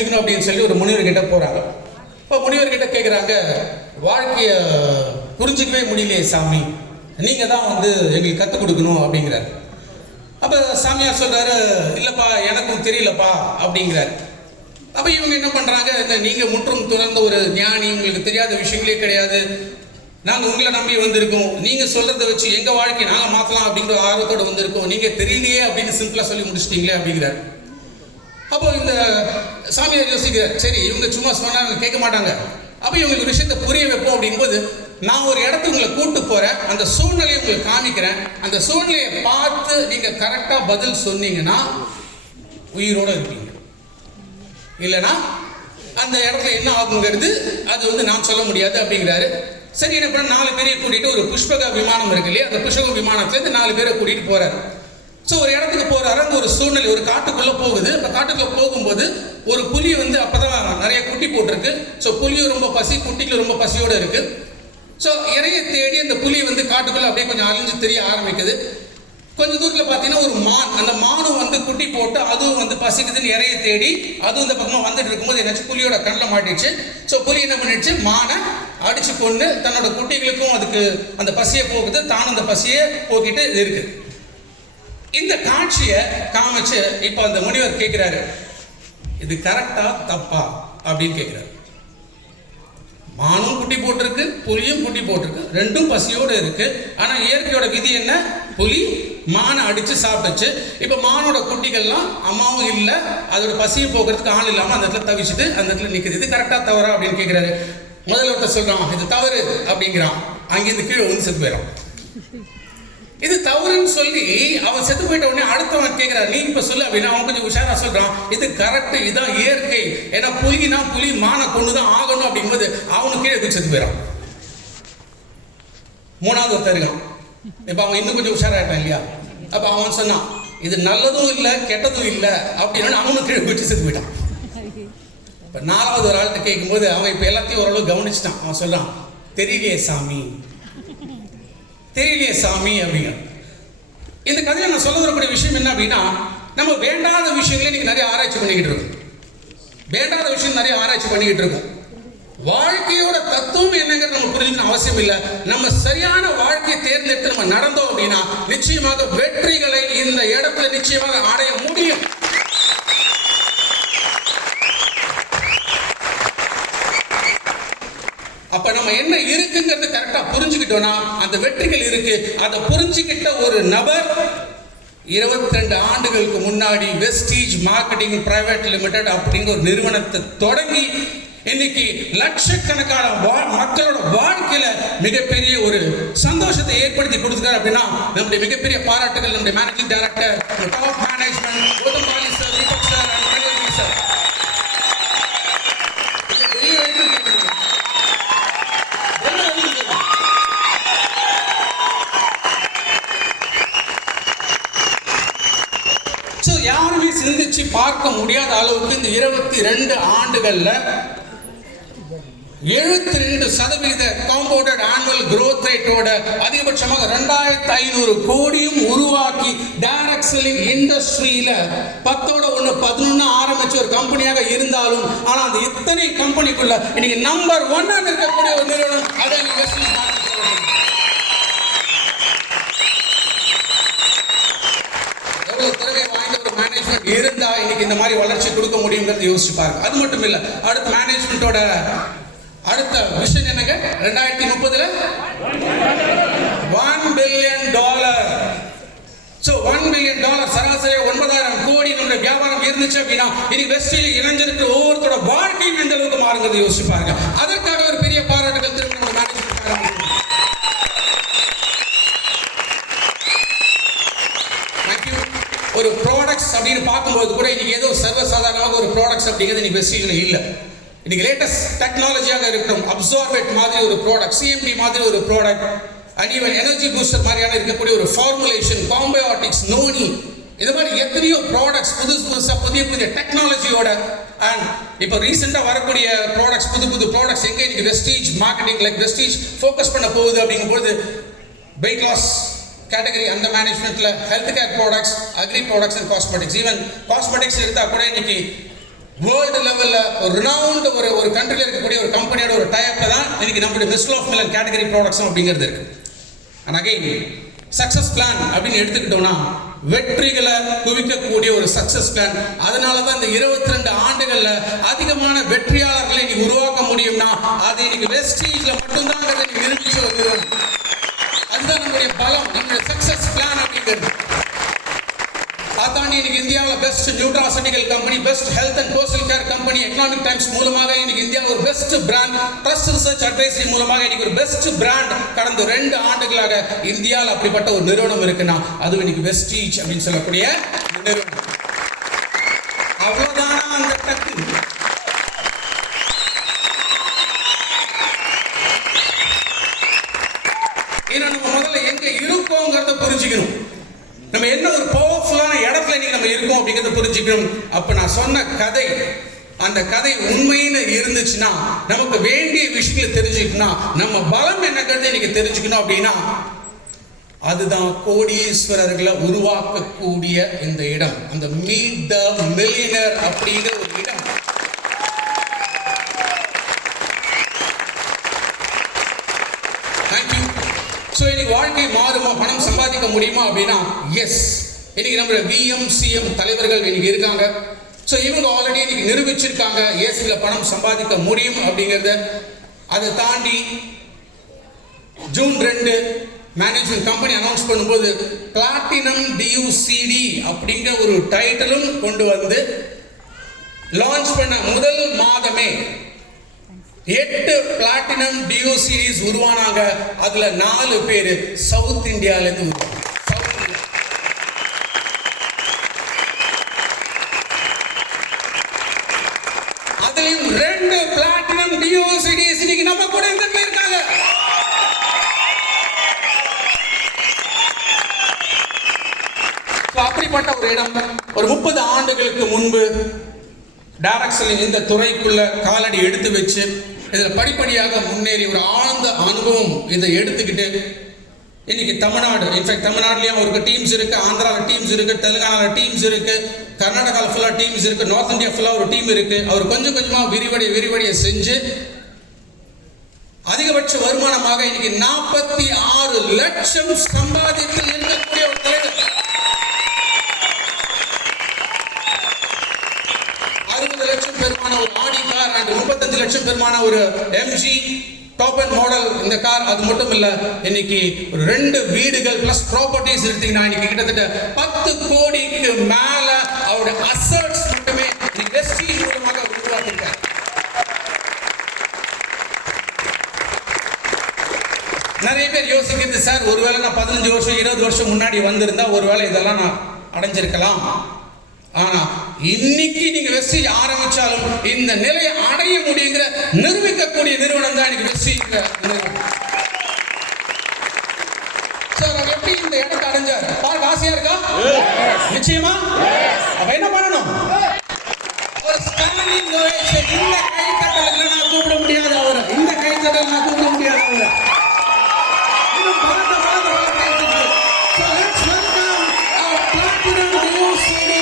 அப்படின்னு சொல்லி ஒரு முனிவர்கிட்ட போறாங்க. இப்போ முனிவர்கிட்ட கேட்குறாங்க, வாழ்க்கைய புரிஞ்சிக்கவே முடியலையே சாமி, நீங்க தான் எங்களுக்கு கற்றுக் கொடுக்கணும் அப்படிங்கிறார். அப்போ சாமியார் சொல்றாரு, இல்லப்பா எனக்கும் தெரியலப்பா அப்படிங்கிறார். அப்போ இவங்க என்ன பண்றாங்க, நீங்க முற்றும் துறந்த ஒரு ஞானி, உங்களுக்கு தெரியாத விஷயங்களே கிடையாது, நாங்கள் உங்களை நம்பி வந்திருக்கோம், நீங்க சொல்றதை வச்சு எங்க வாழ்க்கையை நாங்கள் மாற்றலாம் அப்படிங்கிற ஆர்வத்தோடு வந்திருக்கோம், நீங்க தெரியலையே அப்படின்னு சிம்பிளா சொல்லி முடிச்சிட்டீங்களே அப்படிங்கிறார். அப்போ இந்த சாமியார் யோசிக்கிறார், சரி இவங்க சும்மா சொன்னாங்க கேட்க மாட்டாங்க, அப்போ இவங்களுக்கு விஷயத்தை புரிய வைப்போம் அப்படிங்கும்போது, நான் ஒரு இடத்துக்கு உங்களை கூட்டு போறேன், அந்த சூழ்நிலையை உங்களுக்கு காமிக்கிறேன், அந்த சூழ்நிலையை பார்த்து நீங்க கரெக்டா பதில் சொன்னீங்கன்னா உயிரோட இருப்பீங்க, இல்லைன்னா அந்த இடத்துல என்ன ஆகுங்கிறது அது நான் சொல்ல முடியாது அப்படிங்கிறாரு. சரி என்ன பண்ண, 4 பேரை கூட்டிட்டு ஒரு புஷ்பக விமானம் இருக்கு இல்லையா, அந்த புஷ்பக விமானத்துல 4 பேரை கூட்டிட்டு போறாரு. ஸோ ஒரு இடத்துக்கு போறாரு, அங்கே ஒரு சூழ்நிலை, ஒரு காட்டுக்குள்ளே போகுது. அந்த காட்டுக்குள்ளே போகும்போது ஒரு புலி அப்போதான் நிறைய குட்டி போட்டிருக்கு. ஸோ புலியும் ரொம்ப பசி, குட்டிகளும் ரொம்ப பசியோடு இருக்கு. ஸோ இறைய தேடி அந்த புலி காட்டுக்குள்ளே அப்படியே கொஞ்சம் அழிஞ்சு தெரிய ஆரம்பிக்குது. கொஞ்சம் தூரத்தில் பார்த்தீங்கன்னா ஒரு மான், அந்த மானும் குட்டி போட்டு அதுவும் பசிக்குதுன்னு இறைய தேடி அதுவும் இந்த பக்கமாக வந்துட்டு இருக்கும்போது என்னாச்சு, புலியோட கண்ணில் மாட்டிடுச்சு. ஸோ புலி என்ன பண்ணிடுச்சு, மானை அடிச்சு கொண்டு தன்னோட குட்டிகளுக்கும் அதுக்கு அந்த பசியை போக்குது, தானும் அந்த பசியை போக்கிட்டு இருக்கு. இந்த காட்சியை காமிச்சு இப்ப அந்த முனிவர் கேட்கிறாரு, இது கரெக்டா தப்பா அப்படின்னு கேட்கிறாரு. மானும் குட்டி போட்டிருக்கு, புலியும் குட்டி போட்டிருக்கு, ரெண்டும் பசியோடு இருக்கு. ஆனா இயற்கையோட விதி என்ன, புலி மானை அடிச்சு சாப்பிட்டுச்சு. இப்ப மானோட குட்டிகள்லாம் அம்மாவும் இல்லை, அதோட பசியை போக்குறதுக்கு ஆள் இல்லாம அந்த இடத்துல தவிச்சுட்டு அந்த இடத்துல நிக்குது. இது கரெக்டா தவறா அப்படின்னு கேட்கிறாரு. முதல்ல ஒருத்தர் சொல்றான் இது தவறு அப்படிங்கிறான், அங்கிருந்து கீழே செத்து போயிடும். இது தவறுன்னு சொல்லி அவன் செத்து போயிட்ட உடனே அடுத்தவன் கேட்கிறான், நீ இப்ப சொல்லு அப்படின்னா அவன் கொஞ்சம் உஷாரா சொல்றான், இது கரெக்ட், இதுதான் இயற்கை, ஏன்னா புலினா புலி மானை கொண்டுதான் ஆகணும் அப்படிங்கும்போது அவனுக்கு கீழே செத்து போயிடான். 3வது ஒருத்தர் இருக்கான், இப்ப அவன் இன்னும் கொஞ்சம் உஷாராயிட்டான் இல்லையா, அப்ப அவன் சொன்னான் இது நல்லதும் இல்லை கெட்டதும் இல்லை அப்படின்னு அவனுக்கு கீழே குச்சி செத்து போயிட்டான். இப்ப 4வது ஒரு ஆள்கிட்ட கேட்கும்போது அவன் இப்ப எல்லாத்தையும் ஓரளவு கவனிச்சுட்டான். அவன் சொல்றான், தெரியலையே சாமி, தெரியலையே சாமி அப்படிங்க. இந்த கதையை நான் சொல்ல வரக்கூடிய விஷயம் என்ன அப்படின்னா, நம்ம வேண்டாத விஷயங்களே நீங்க நிறைய ஆராய்ச்சி பண்ணிக்கிட்டு இருக்கோம், வேண்டாத விஷயம் நிறைய ஆராய்ச்சி பண்ணிக்கிட்டு இருக்கோம். வாழ்க்கையோட தத்துவம் என்னங்கிறது நம்ம புரிஞ்சுக்கணும் அவசியம் இல்லை. நம்ம சரியான வாழ்க்கையை தேர்ந்தெடுத்து நம்ம நடந்தோம் அப்படின்னா நிச்சயமாக வெற்றிகளை இந்த இடத்துல நிச்சயமாக அடைய முடியும். அப்ப நம்ம என்ன இருக்குங்கிறது கரெக்டா புரிஞ்சுக்கிட்டோம்னா அந்த வெற்றிகள் இருக்கு. அதை புரிஞ்சுக்கிட்ட ஒரு நபர் 22 ஆண்டுகளுக்கு முன்னாடி வெஸ்டீஜ் மார்க்கெட்டிங் பிரைவேட் லிமிடெட் அப்படிங்கிற ஒரு நிறுவனத்தை தொடங்கி இன்னைக்கு லட்சக்கணக்கான மக்களோட வாழ்க்கையில மிகப்பெரிய ஒரு சந்தோஷத்தை ஏற்படுத்தி கொடுத்துருக்காரு அப்படின்னா நம்முடைய மிகப்பெரிய பாராட்டுகள் நம்முடைய managing director, top management, Gautam Bali sir, Deepak sir and Kalyani sir. யாருமே சிந்திச்சு பார்க்க முடியாத அளவுக்கு இந்த 22 ஆண்டுகள்ல 72% காம்பவுண்டட் ஆனுவல் growth ரேட்டோட அதிகபட்சமாக 2500 கோடியும் உருவாக்கி டைரக்ட் செல்லிங் இண்டஸ்ட்ரியில 10 11 ஆரம்பிச்ச ஒரு கம்பெனியாக இருந்தாலும் ஆனா அந்த இத்தனை கம்பெனிக்குள்ள இன்னைக்கு நம்பர் 1 இருக்கக்கூடிய ஒரு நிறுவனம் அதை திறமை வாய்ந்த ஒரு மேனேஜ்மெண்ட் இருந்தா இன்னைக்கு இந்த மாதிரி வளர்ச்சி கொடுக்க முடியுங்கிறது யோசிச்சு பாருங்க. அது மட்டும் இல்ல, அடுத்த மேனேஜ்மெண்டோட அடுத்த விஷன் என்னங்க, 2030 $1 billion. சோ $1 billion சராசரி 9000 கோடி நம்முடைய வியாபாரம் இருந்துச்சு அப்படின்னா இனி வெஸ்டில் இணைஞ்சிருக்கிற ஒவ்வொருத்தரோட வாழ்க்கையும் எந்த அளவுக்கு மாறுங்கிறது யோசிச்சு பாருங்க. அதற்காக ஒரு பெரிய பாராட்டுகள் திரும்ப நம்ம மேனேஜ்மெண்ட். ஒரு ப்ராடக்ட்ஸ் அப்படின்னு பார்க்கும்போது கூட இன்னைக்கு ஏதோ சர்வசாதாரணமாக ஒரு ப்ராடக்ட்ஸ் அப்படிங்கிறது இன்னைக்கு வெஸ்டீஜ்ல இல்லை. இன்னைக்கு லேட்டஸ்ட் டெக்னாலஜியாக இருக்கட்டும், அப்சார்பேட் மாதிரி ஒரு ப்ராடக்ட், சிஎம்பி மாதிரி ஒரு product, and even energy booster மாதிரியான இருக்கக்கூடிய ஒரு ஃபார்முலேஷன், காம்பியோட்டிக்ஸ், நோனி, இந்த மாதிரி எத்தனையோ ப்ராடக்ட்ஸ் புதுசா புதிய டெக்னாலஜியோட. அண்ட் இப்போ ரீசெண்டா வரக்கூடிய ப்ராடக்ட்ஸ், புது ப்ராடக்ட்ஸ் எங்க இன்னைக்கு Vestige marketing like Vestige focus பண்ண போகுது அப்படிங்கும்போது வெயிட் லாஸ் கேட்டகரி அந்த மேனேஜ்மெண்ட்ல health care products, agri products and cosmetics, even cosmetics எடுத்தா கூட இன்னைக்கு வேர்ல்டு லெவல்ல ஒரு ரினவுண்ட் ஒரு கண்ட்ரில இருக்கக்கூடிய ஒரு கம்பெனியோட ஒரு டைப்ல தான் இன்னைக்கு நம்மளுடைய best of million category products அப்படிங்கிறது இருக்கு. அண்ட் அகைன் சக்சஸ் பிளான் அப்படின்னு எடுத்துக்கிட்டோம்னா வெற்றிகளை குவிக்கக்கூடிய ஒரு சக்சஸ் பிளான். அதனால தான் இந்த 22 ஆண்டுகள்ல அதிகமான வெற்றியாளர்களை இன்னைக்கு உருவாக்க முடியும்னா அது இன்னைக்கு வெஸ்டீஜ்ல மட்டும்தான் நிரூபிச்சு வருகிறோம். அதுதான் நம்முடைய பலம், நம்முடைய சக்சஸ் பிளான் அப்படிங்கிறது. அதாண்டி இன்னைக்கு இந்தியாவில் best nutraceutical company, best health and personal care company, economic times மூலமாக இன்னைக்கு இந்தியா ஒரு best brand, trust research advisory மூலமாக இன்னைக்கு ஒரு பெஸ்ட் பிராண்ட் கடந்த 2 ஆண்டுகளாக இந்தியாவில் அப்படிப்பட்ட ஒரு நிறுவனம் இருக்குன்னா அது இன்னைக்கு வெஸ்டீஜ் அப்படின்னு சொல்லக்கூடிய நிறுவனம். அவ்வளவுதானா அந்த டக்கு? ஏன்னா நம்ம முதல்ல எங்க இருக்கோங்கிறத புரிஞ்சுக்கணும். நம்ம என்ன ஒரு பவர்ஃபுல்லான இடத்துல இன்னைக்கு நம்ம இருக்கோம் அப்படிங்கிறத புரிஞ்சுக்கணும். அப்ப நான் சொன்ன கதை, அந்த கதை உண்மைன்னு இருந்துச்சுன்னா நமக்கு வேண்டிய விஷயங்களை தெரிஞ்சுக்கணும். நம்ம பலம் என்னங்கிறத இன்னைக்கு தெரிஞ்சுக்கணும். அப்படின்னா அதுதான் கோடீஸ்வரர்களை உருவாக்கக்கூடிய இந்த இடம், அந்த மீட் த மில்லியனர் அப்படிங்கிற ஒரு இடம். ஸோ இன்னைக்கு வாழ்க்கை மாறுமா, பணம் சம்பாதிக்க முடியுமா அப்படின்னா எஸ். இன்னைக்கு நம்மளோட விஎம்சிஎம் தலைவர்கள் இன்னைக்கு இருக்காங்க. ஸோ இவங்க ஆல்ரெடி இன்னைக்கு நிரூபிச்சிருக்காங்க எஸ் இதுல பணம் சம்பாதிக்க முடியும் அப்படிங்கிறத. அதை தாண்டி ஜூன் 2 மேனேஜ்மெண்ட் கம்பெனி அனௌன்ஸ் பண்ணும்போது பிளாட்டினம் டியூசிடி அப்படிங்கிற ஒரு டைட்டிலும் கொண்டு வந்து லான்ச் பண்ண முதல் மாதமே 8 பிளாட்டினம் டியூ சீரிஸ் உருவானாங்க. அதுல 4 பேர் சவுத் இந்தியால இருந்து உருவாங்க. அதுலயும் 2 பிளாட்டினம் டியூ சீரிஸ் இன்னைக்கு நம்ம கூட இருக்காங்க. அப்படிப்பட்ட ஒரு இடம் ஒரு 30 ஆண்டுகளுக்கு முன்பு டைரக்ஷன் இந்த துறைக்குள்ள காலடி எடுத்து வச்சு இதுல படிப்படியாக முன்னேறி ஒரு ஆழ்ந்த அனுபவம் இதை எடுத்துக்கிட்டு இன்னைக்கு தமிழ்நாடு, இன்ஃபேக்ட் தமிழ்நாட்டிலேயும் ஒரு டீம்ஸ் இருக்கு, ஆந்திராவில் டீம்ஸ் இருக்கு, தெலுங்கானாவில் டீம்ஸ் இருக்கு, கர்நாடகாவில் ஃபுல்லா டீம்ஸ் இருக்கு, நார்த் இந்தியா ஃபுல்லா ஒரு டீம் இருக்கு. அவர் கொஞ்சம் கொஞ்சமா விரிவடைய செஞ்சு அதிகபட்ச வருமானமாக இன்னைக்கு 46 லட்சம் சம்பாதித்து இருக்கக்கூடிய ஒரு தலைவர். 60 லட்சம் பெருமான ஒரு ஆடி கார் அண்ட் 35 லட்சம் பெருமான ஒரு எம்ஜி டாப் அண்ட் மாடல் இந்த கார். அது மட்டும் இல்ல, இன்னைக்கு ஒரு 2 வீடுகள் பிளஸ் ப்ராப்பர்ட்டிஸ் எடுத்தீங்கன்னா இன்னைக்கு கிட்டத்தட்ட 10 கோடிக்கு மேல அவருடைய அசெட்ஸ் மட்டுமே வெஸ்டீஜ் மூலமாக உருவாக்கியிருக்காங்க. நிறைய பேர் யோசிக்கிறது, சார் ஒருவேளை நான் 15 வருஷம் 20 வருஷம் முன்னாடி வந்திருந்தா ஒருவேளை இதெல்லாம் நான் அடைஞ்சிருக்கலாம். ஆனா இன்னைக்கு நீங்க வெஸ்டீஜ் ஆரம்பிச்சாலும் இந்த நிலையை அடைய முடியுங்கிற நிரூபிக்கக்கூடிய நிறுவனம் தான் இன்னைக்கு வெஸ்டீஜ் நிறுவனம். சார் எப்படி இந்த இடத்தை அடைஞ்சார்? பார்க்க ஆசையா இருக்கா? நிச்சயமா. அப்ப என்ன பண்ணணும்? ஒரு ஸ்டாண்டிங் ஓவேஷன். இந்த கைத்தட்டலுக்கு நான் கூப்பிட முடியாது அவரை, இந்த கைத்தட்டல் நான் கூப்பிட முடியாது அவரை. இன்னும் பலத்த கைத்தட்டல். So let's welcome our platinum DOCD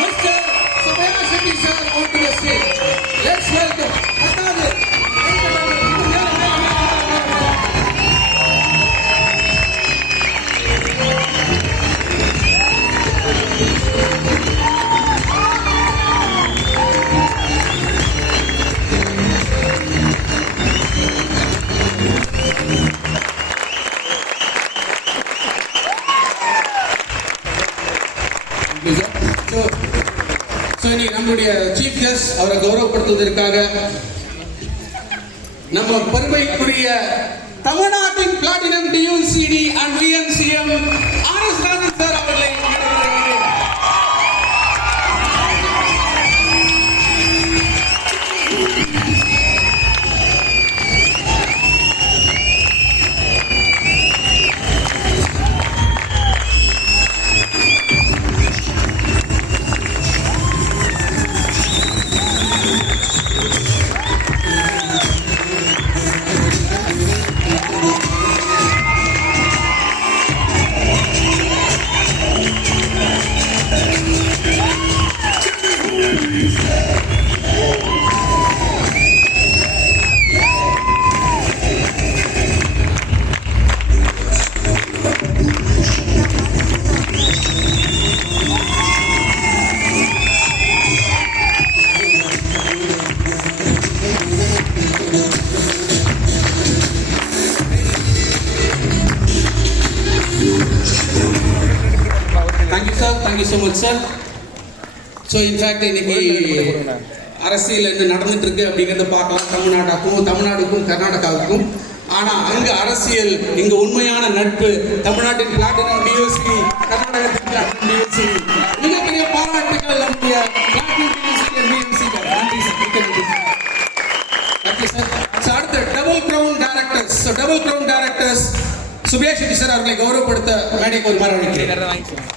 Mr. Subhaya Shetty sir onto the stage. Let's welcome. நம்முடைய சீஃப் கெஸ்ட் அவரை கௌரவப்படுத்துவதற்காக நம்ம பெருமைக்குரிய தமிழ்நாட்டின் பிளாட்டினம் டியூசிடி and VMCM RS Rajan sir அவர்களை thank you so much sir. So in fact இன்னைக்கு அரசியல் என்ன நடந்துட்டு இருக்கு அப்படிங்கிறத பார்க்கலாம், தமிழ்நாடுக்கும் கர்நாடகாவுக்கும். ஆனால் அங்கே அரசியல், இங்கே உண்மையான நட்பு, தமிழ்நாட்டின் பிளாட்டினம் டிஎஸ்பி, கர்நாடகத்தின் பிளாட்டினம் டிஎஸ்பி. மிகப்பெரிய பாராட்டுகள் நம்முடைய பிளாட்டினம் டிஎஸ்பி. நன்றி சார். ஸோ அடுத்த double crown directors Subesh sir அவர்களை கௌரவப்படுத்த மேடைக்கு ஒரு மாதிரி அழைக்கிறேன்.